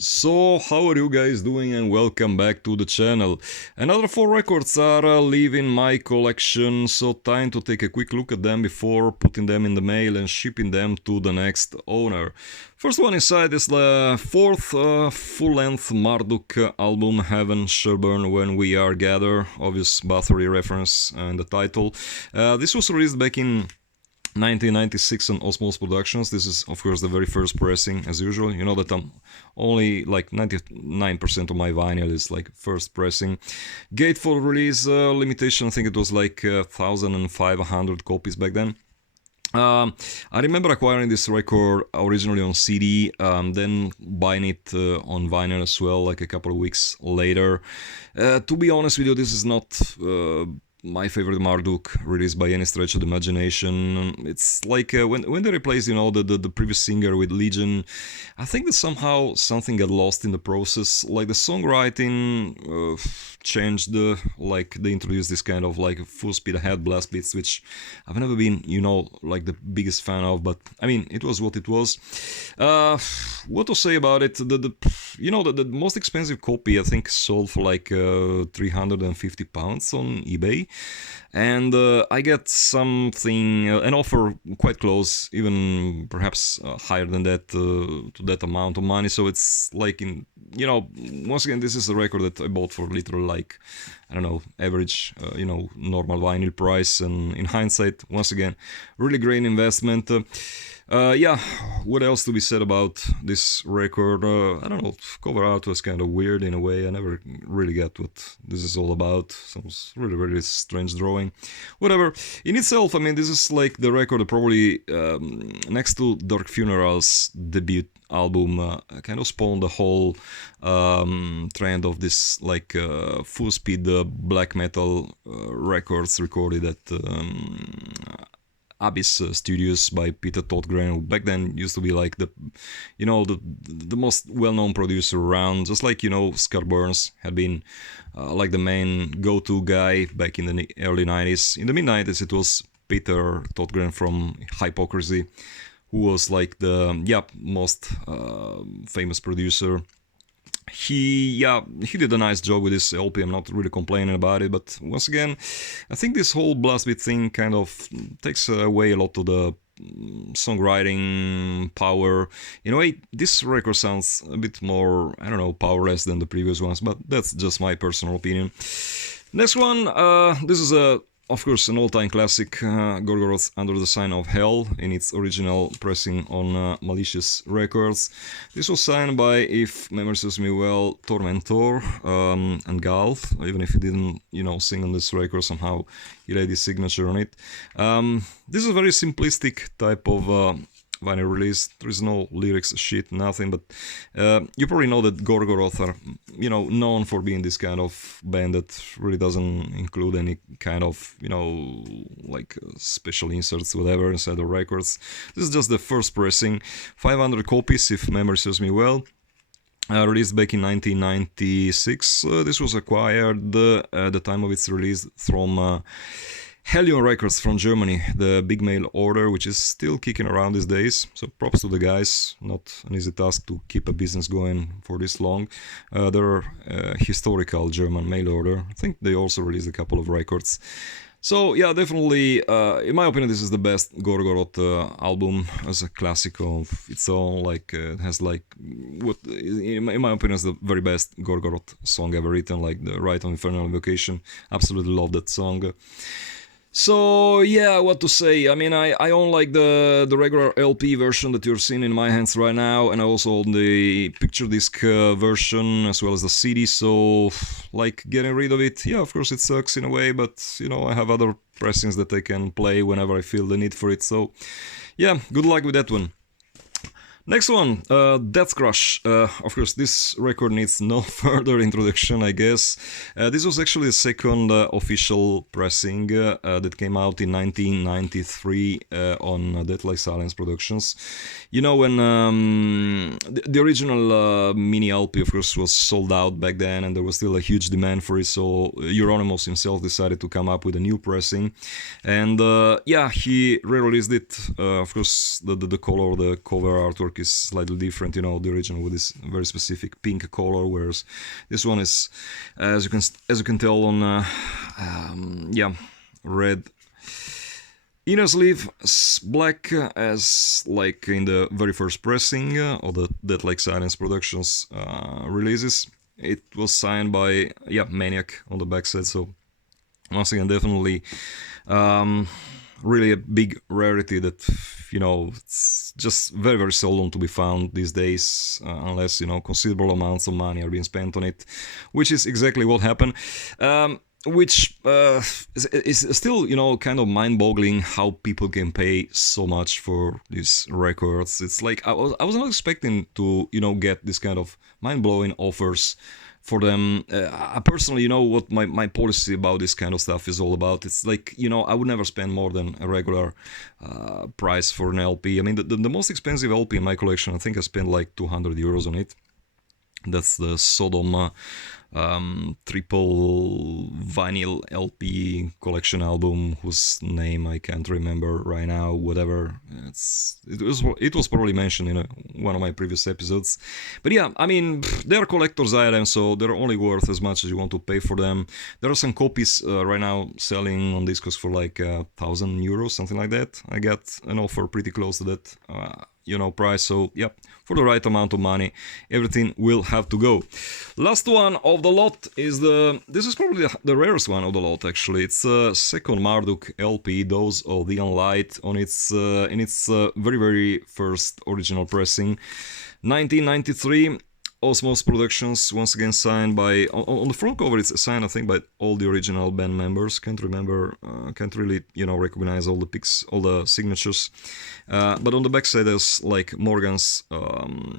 So, how are you guys doing, and welcome back to the channel. Another 4 records are leaving my collection, so time to take a quick look at them before putting them in the mail and shipping them to the next owner. First one inside is the 4th full-length Marduk album, Heaven Shall Burn When We Are Gathered, obvious Bathory reference in the title. This was released back in 1996 on Osmos Productions. This is, of course, the very first pressing, as usual. You know that I'm only like 99% of my vinyl is like first pressing. Gatefold release limitation, I think it was like 1,500 copies back then. I remember acquiring this record originally on CD, then buying it on vinyl as well, like a couple of weeks later. To be honest with you, this is not my favorite Marduk released by any stretch of the imagination. It's like when they replaced, the previous singer with Legion, I think that somehow something got lost in the process. Like the songwriting changed, like they introduced this kind of like full speed ahead blast beats, which I've never been, like the biggest fan of. But I mean, it was what it was. What to say about it? The most expensive copy I think sold for like £350 on eBay. And I get something, an offer quite close, even perhaps higher than that, to that amount of money. So it's like once again, this is a record that I bought for literally like, I don't know, average, normal vinyl price. And in hindsight, once again, really great investment. What else to be said about this record? I don't know, cover art was kind of weird in a way. I never really get what this is all about. Some really, really strange drawing. Whatever. In itself, I mean, this is like the record that probably, next to Dark Funeral's debut album, kind of spawned the whole trend of this like full speed black metal records recorded at Abyss Studios by Peter Totgren, who back then used to be like the most well-known producer around, just like Scar Burns had been like the main go-to guy back in the early 90s. In the mid-90s it was Peter Totgren from Hypocrisy, who was like the most famous producer. He did a nice job with this LP. I'm not really complaining about it, but once again, I think this whole blast beat thing kind of takes away a lot of the songwriting power. In a way, this record sounds a bit more, I don't know, powerless than the previous ones, but that's just my personal opinion. Next one, this is of course, an all-time classic, Gorgoroth Under the Sign of Hell, in its original pressing on Malicious Records. This was signed by, if memory serves me well, Tormentor and Galth. Even if he didn't, sing on this record, somehow he laid his signature on it. This is a very simplistic type of vinyl release. There is no lyrics, shit, nothing, but you probably know that Gorgoroth are, known for being this kind of band that really doesn't include any kind of, like special inserts, whatever, inside the records. This is just the first pressing, 500 copies, if memory serves me well. Released back in 1996. This was acquired at the time of its release from Hellion Records from Germany, the big mail order, which is still kicking around these days. So props to the guys. Not an easy task to keep a business going for this long. They're a historical German mail order. I think they also released a couple of records. So yeah, definitely, in my opinion, this is the best Gorgoroth album as a classic of its own. Like, it has like what, in my opinion, is the very best Gorgoroth song ever written. Like the Rite of Infernal Invocation. Absolutely love that song. So yeah, what to say? I mean, I own like the regular LP version that you're seeing in my hands right now, and I also own the picture disc version as well as the CD. So like getting rid of it, yeah, of course it sucks in a way, but I have other pressings that I can play whenever I feel the need for it. So yeah, good luck with that one. Next one, Deathcrush. Of course, this record needs no further introduction, I guess. This was actually the second official pressing that came out in 1993 on Death Like Silence Productions. When the original mini LP, of course, was sold out back then, and there was still a huge demand for it, so Euronymous himself decided to come up with a new pressing. And he re-released it. Of course, the color, the cover artwork artwork is slightly different. You know, the original with this very specific pink color, whereas this one is, as you can tell, on yeah, red inner sleeve, black as like in the very first pressing of the Death Like Silence Productions releases. It was signed by Maniac on the backside, so once again, definitely really a big rarity that, you know, it's just very, very seldom to be found these days, unless, you know, considerable amounts of money are being spent on it, which is exactly what happened. Which is still, you know, kind of mind-boggling how people can pay so much for these records. It's like I was not expecting to, you know, get this kind of mind-blowing offers for them. I personally, you know, what my policy about this kind of stuff is all about. It's like, you know, I would never spend more than a regular price for an LP. I mean, the most expensive LP in my collection, I think I spent like 200 euros on it. That's the Sodom triple vinyl LP collection album, whose name I can't remember right now. Whatever, it was probably mentioned in one of my previous episodes. But yeah, I mean, they're collector's items, so they're only worth as much as you want to pay for them. There are some copies right now selling on Discos for like 1,000 euros, something like that. I got an offer pretty close to that, you know, price. So yeah, for the right amount of money, everything will have to go. Last one of the lot is this is probably the rarest one of the lot, actually. It's a second Marduk LP, Those of the Unlight, on its in its very, very first original pressing, 1993. Osmos Productions, once again signed by, on the front cover it's signed, I think, by all the original band members. Can't remember, can't really, you know, recognize all the pics, all the signatures. But on the back side there's like Morgan's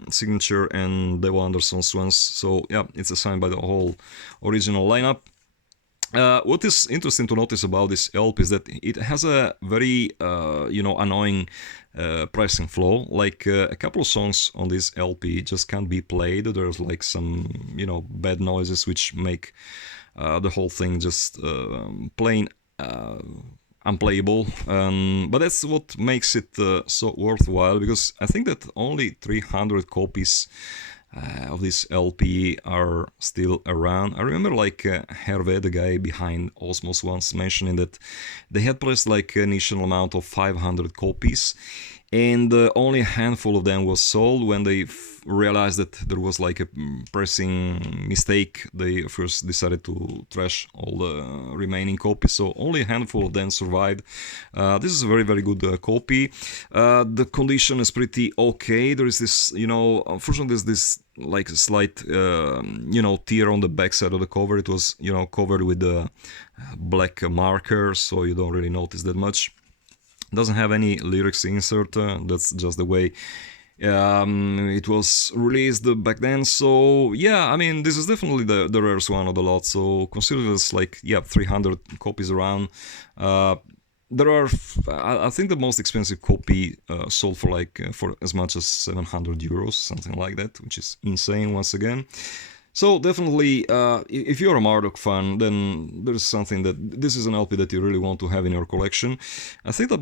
signature and Devo Anderson's ones. So yeah, it's signed by the whole original lineup. What is interesting to notice about this LP is that it has a very, you know, annoying pricing flow. Like a couple of songs on this LP just can't be played. There's like some, you know, bad noises which make the whole thing just plain unplayable. But that's what makes it so worthwhile, because I think that only 300 copies of this LP are still around. I remember like Hervé, the guy behind Osmos, once mentioning that they had pressed like an initial amount of 500 copies, and only a handful of them was sold. When they realized that there was like a pressing mistake, they of course decided to trash all the remaining copies, so only a handful of them survived. This is a very, very good copy. The condition is pretty okay. There is this, you know, unfortunately there's this like slight, you know, tear on the backside of the cover. It was, you know, covered with the black marker, so you don't really notice that much. Doesn't have any lyrics insert, that's just the way it was released back then. So yeah, I mean, this is definitely the rarest one of the lot, so consider this like, yeah, 300 copies around. There are, I think the most expensive copy sold for like for as much as 700 euros, something like that, which is insane once again. So definitely, if you're a Marduk fan, then there's something that this is an LP that you really want to have in your collection. I think that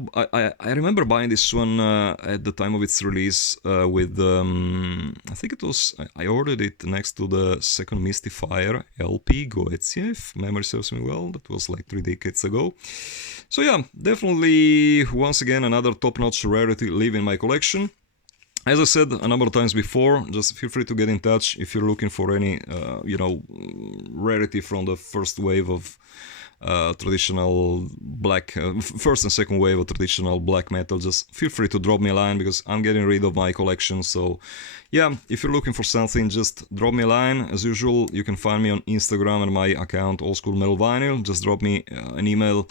I remember buying this one at the time of its release with, I think it was, I ordered it next to the second Mystifier LP, Goetia, if memory serves me well. That was like 3 decades ago. So yeah, definitely, once again, another top-notch rarity live in my collection. As I said a number of times before, just feel free to get in touch if you're looking for any, you know, rarity from the first wave of traditional black, first and second wave of traditional black metal. Just feel free to drop me a line, because I'm getting rid of my collection. So yeah, if you're looking for something, just drop me a line. As usual, you can find me on Instagram and my account, Old School Metal Vinyl. Just drop me an email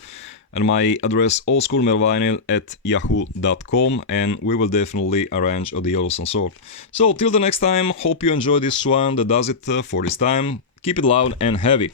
and my address, oldschoolmetalvinyl@yahoo.com, and we will definitely arrange a deal of some sort. So till the next time, hope you enjoy this one. That does it for this time. Keep it loud and heavy.